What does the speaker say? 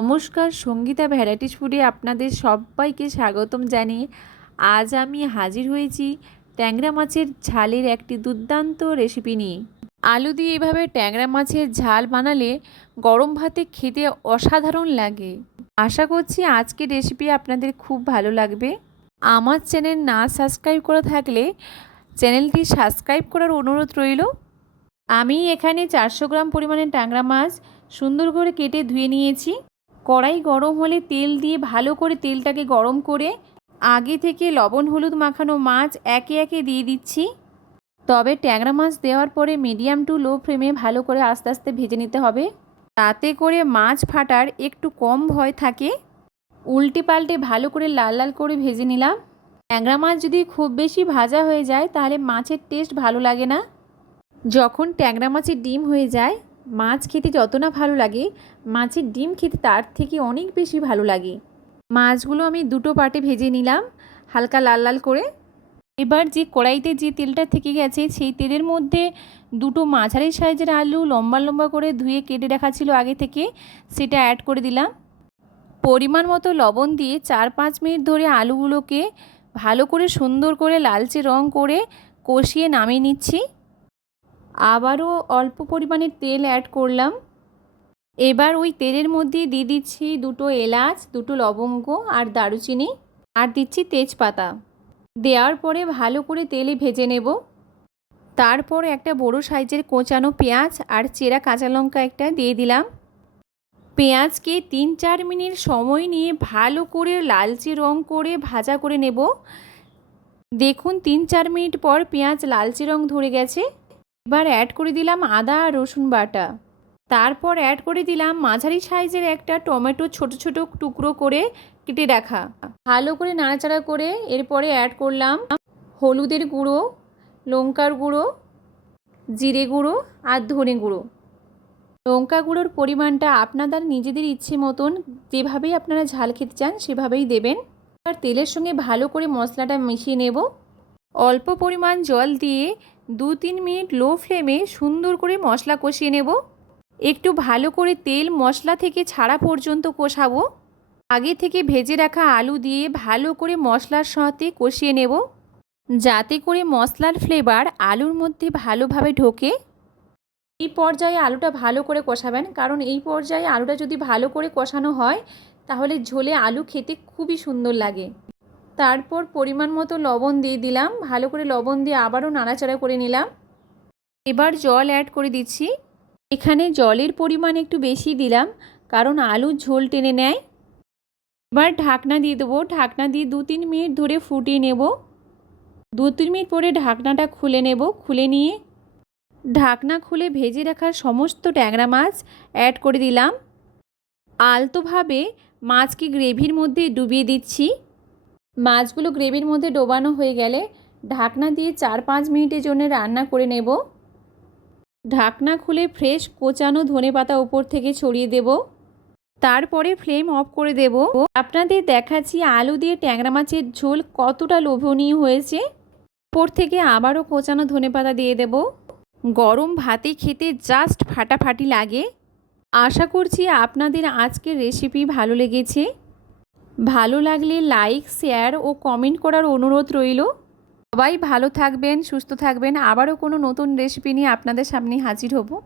নমস্কার, সঙ্গীতা ভ্যারাইটিস ফুডে আপনাদের সবাইকে স্বাগতম জানিয়ে আজ আমি হাজির হয়েছি ট্যাংরা মাছের ঝালের একটি দুর্দান্ত রেসিপি নিয়ে। আলু দিয়ে এভাবে ট্যাংরা মাছের ঝাল বানালে গরম ভাতে খেতে অসাধারণ লাগে। আশা করছি আজকের রেসিপি আপনাদের খুব ভালো লাগবে। আমার চ্যানেল না সাবস্ক্রাইব করা থাকলে চ্যানেলটি সাবস্ক্রাইব করার অনুরোধ রইল। আমি এখানে চারশো গ্রাম পরিমাণে ট্যাংরা মাছ সুন্দর করে কেটে ধুয়ে নিয়েছি। কড়াই গরম হলে তেল দিয়ে ভালো করে তেলটাকে গরম করে আগে থেকে লবণ, হলুদ মাখানো মাছ একে একে দিয়ে দিচ্ছি। তবে ট্যাংরা মাছ দেওয়ার পরে মিডিয়াম টু লো ফ্লেমে ভালো করে আস্তে আস্তে ভেজে নিতে হবে। তাতে করে মাছ ফাটার একটু কম ভয় থাকে। উল্টে পাল্টে ভালো করে লাল লাল করে ভেজে নিলাম। ট্যাংরা মাছ যদি খুব বেশি ভাজা হয়ে যায়, তাহলে মাছের টেস্ট ভালো লাগে না। যখন ট্যাংরা মাছের ডিম হয়ে যায় মাছ খেতে যত না ভালো লাগে, মাছের ডিম খেতে তার থেকে অনেক বেশি ভালো লাগে। মাছগুলো আমি দুটো পাটে ভেজে নিলাম, হালকা লাল লাল করে। এবার যে কড়াইতে যে তেলটা থেকে গেছে, সেই তেলের মধ্যে দুটো মাঝারি সাইজের আলু লম্বা লম্বা করে ধুয়ে কেটে রাখা ছিল আগে থেকে, সেটা অ্যাড করে দিলাম। পরিমাণ মতো লবণ দিয়ে চার পাঁচ মিনিট ধরে আলুগুলোকে ভালো করে সুন্দর করে লালচে রং করে কষিয়ে নামিয়ে নিচ্ছি। আবারও অল্প পরিমাণে তেল অ্যাড করলাম। এবার ওই তেলের মধ্যে দিয়ে দিচ্ছি দুটো এলাচ, দুটো লবঙ্গ আর দারুচিনি আর দিচ্ছি তেজপাতা। দেওয়ার পরে ভালো করে তেলে ভেজে নেব। তারপর একটা বড় সাইজের কোঁচানো পেঁয়াজ আর চেরা কাঁচা লঙ্কা একটা দিয়ে দিলাম। পেঁয়াজকে তিন চার মিনিট সময় নিয়ে ভালো করে লালচে রং করে ভাজা করে নেব। দেখুন তিন চার মিনিট পর পেঁয়াজ লালচে রং ধরে গেছে। এবার অ্যাড করে দিলাম আদা আর রসুন বাটা। তারপর অ্যাড করে দিলাম মাঝারি সাইজের একটা টমেটো ছোট ছোট টুকরো করে কেটে রাখা। ভালো করে নাড়াচাড়া করে এরপরে অ্যাড করলাম হলুদের গুঁড়ো, লঙ্কার গুঁড়ো, জিরে গুঁড়ো আর ধনে গুঁড়ো। লঙ্কা গুঁড়োর পরিমাণটা আপনাদের নিজেদের ইচ্ছে মতন যেভাবেই আপনারা ঝাল খেতে চান সেভাবেই দেবেন। আর তেলের সঙ্গে ভালো করে মশলাটা মিশিয়ে নেব। অল্প পরিমাণ জল দিয়ে দু তিন মিনিট লো ফ্লেমে সুন্দর করে মশলা কষিয়ে নেব। একটু ভালো করে তেল মশলা থেকে ছাড়া পর্যন্ত কষাবো। আগে থেকে ভেজে রাখা আলু দিয়ে ভালো করে মশলার সাথে কষিয়ে নেব। যাতে করে মশলার ফ্লেভার আলুর মধ্যে ভালোভাবে ঢোকে। এই পর্যায়ে আলুটা ভালো করে কষাবেন, কারণ এই পর্যায়ে আলুটা যদি ভালো করে কষানো হয়, তাহলে ঝোলে আলু খেতে খুবই সুন্দর লাগে। তারপর পরিমাণ মতো লবণ দিয়ে দিলাম। ভালো করে লবণ দিয়ে আবারও নাড়াচাড়া করে নিলাম। এবার জল অ্যাড করে দিচ্ছি। এখানে জলের পরিমাণ একটু বেশি দিলাম, কারণ আলুর ঝোল টেনে নেয়। এবার ঢাকনা দিয়ে দেবো। ঢাকনা দিয়ে দু তিন মিনিট ধরে ফুটিয়ে নেব। দু তিন মিনিট পরে ঢাকনাটা খুলে নেব। খুলে নিয়ে ঢাকনা খুলে ভেজে রাখা সমস্ত ট্যাংরা মাছ অ্যাড করে দিলাম। আলতোভাবে মাছকে গ্রেভির মধ্যে ডুবিয়ে দিচ্ছি। মাছগুলো গ্রেভির মধ্যে ডোবানো হয়ে গেলে ঢাকনা দিয়ে চার পাঁচ মিনিটের জন্য রান্না করে নেব। ঢাকনা খুলে ফ্রেশ কোচানো ধনে পাতা উপর থেকে ছড়িয়ে দেব। তারপরে ফ্লেম অফ করে দেব। আপনাদের দেখাচ্ছি আলু দিয়ে ট্যাংরা মাছের ঝোল কতটা লোভনীয় হয়েছে। উপর থেকে আবারও কোচানো ধনে পাতা দিয়ে দেব। গরম ভাতে খেতে জাস্ট ফাটাফাটি লাগে। আশা করছি আপনাদের আজকের রেসিপি ভালো লেগেছে। ভালো লাগলে লাইক শেয়ার ও কমেন্ট করার অনুরোধ রইল। সবাই ভালো থাকবেন, সুস্থ থাকবেন। আবারও কোনো নতুন রেসিপি নিয়ে আপনাদের সামনে হাজির হব।